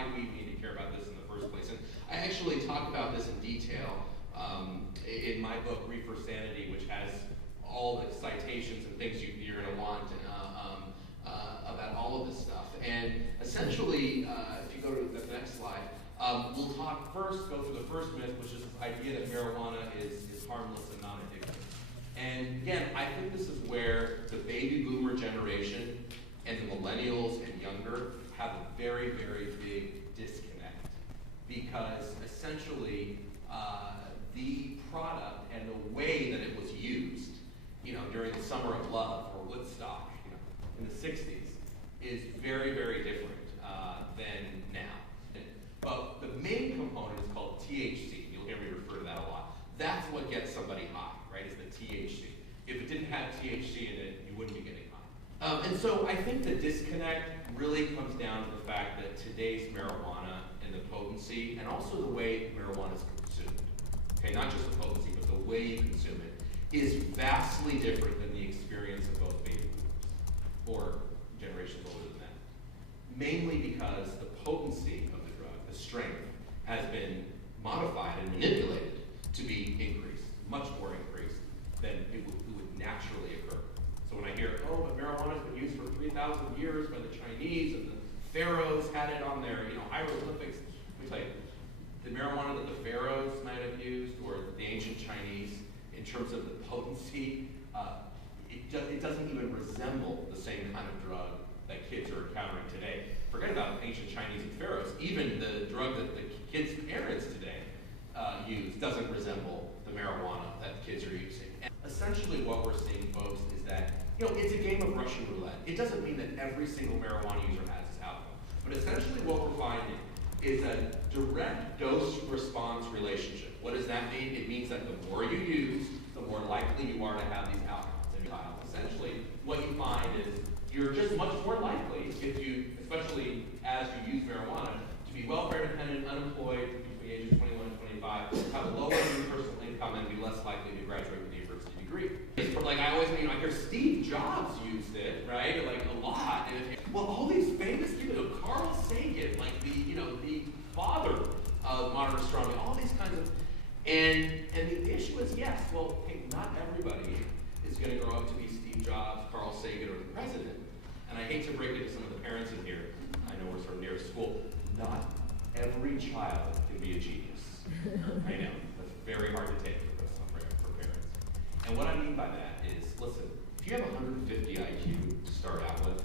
why we need to care about this in the first place. And I actually talk about this in detail in my book, Reefer Sanity, which has all the citations and things you're going to want about all of this stuff. And essentially, if you go to the next slide, we'll go through the first myth, which is this idea that marijuana is harmless and non-addictive. And again, I think this is where the baby boomer generation and the millennials and younger have a very, very big disconnect. Because essentially, the product and the way that it was used, during the Summer of Love or Woodstock, in the 60s, is very, very different than now. But the main component is called THC. You'll hear me refer to that a lot. That's what gets somebody high, right, is the THC. If it didn't have THC in it, you wouldn't be getting high. And so I think the disconnect really comes down to the fact that today's marijuana and the potency, and also the way marijuana is consumed, okay, not just the potency, but the way you consume it, is vastly different than the experience of both baby boomers or generations older than that. Mainly because the potency of the drug, the strength, has been modified and manipulated to be increased, much more increased than it would naturally occur. So when I hear, but marijuana's been used for 3,000 years by the Chinese, and the pharaohs had it on their hieroglyphics, let me tell you, the marijuana that the pharaohs might have used, or the ancient Chinese, in terms of the potency, it doesn't even resemble the same kind of drug that kids are encountering today. Forget about ancient Chinese and pharaohs. Even the drug that the kids' parents today use doesn't resemble the marijuana that kids are using. And essentially what we're seeing, folks, is that it's a game of Russian roulette. It doesn't mean that every single marijuana user has this outcome. But essentially what we're finding is a direct dose-response relationship. What does that mean? It means that the more you use, the more likely you are to have these outcomes. Essentially, what you find is you're just much more likely, if you, especially as you use marijuana, to be welfare dependent, unemployed between ages 21 and 25, have a lower personal income, and be less likely to graduate with a university degree. I always, I hear Steve Jobs used it, right? A lot. And all these famous people, Carl Sagan, the father of modern astronomy, all these kinds of, and the issue is, yes, not everybody is going to grow up to be Steve Jobs, Carl Sagan, or the president. And I hate to break it to some of the parents in here. I know we're sort of near school. Not every child can be a genius. I know. That's very hard to take for parents. And what I mean by that is, listen, if you have 150 IQ to start out with,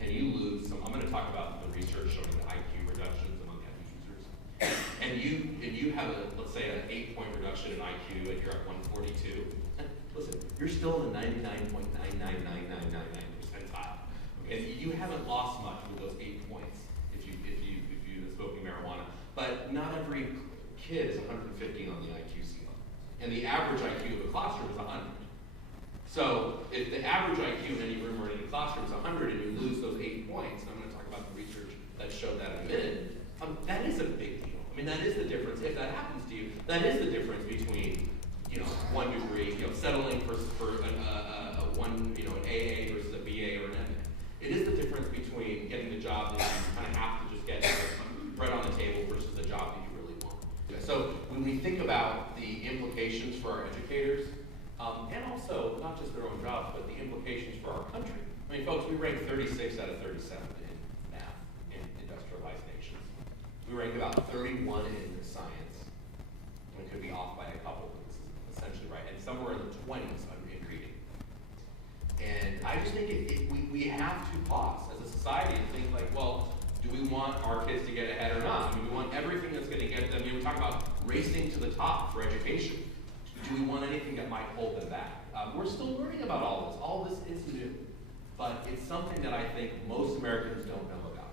and you lose some, I'm going to talk about the research showing the IQ reductions among heavy users, and you have let's say an 8-point reduction in IQ, and you're at 142. Listen, you're still in the 99.99999 percentile. Okay, you haven't lost much with those 8 points if you smoking marijuana. But not every kid is 150 on the IQ scale, and the average IQ of a classroom is 100. So if the average IQ in any room or in any classroom is 100, and you lose those 8 points, and I'm going to talk about the research that showed that in a minute, that is a big deal. That is the difference. If that happens to you, that is the difference between 1 degree, settling for an AA versus a BA or an MA. It is the difference between getting the job that you kind of have to just get right on the table versus the job that you really want. So when we think about the implications for our educators, and also not just their own jobs, but the implications for our country. Folks, we rank 36 out of 37 in math in industrialized nations. We rank about 31 in science. We could be off by a couple, but this is essentially right. And somewhere in the 20s in reading. And I just think we have to pause as a society and think do we want our kids to get ahead or not? Do we want everything that's going to get them? We talk about racing to the top for education. Do we want anything that might hold them back? We're still learning about all this. All this is new. But it's something that I think most Americans don't know about.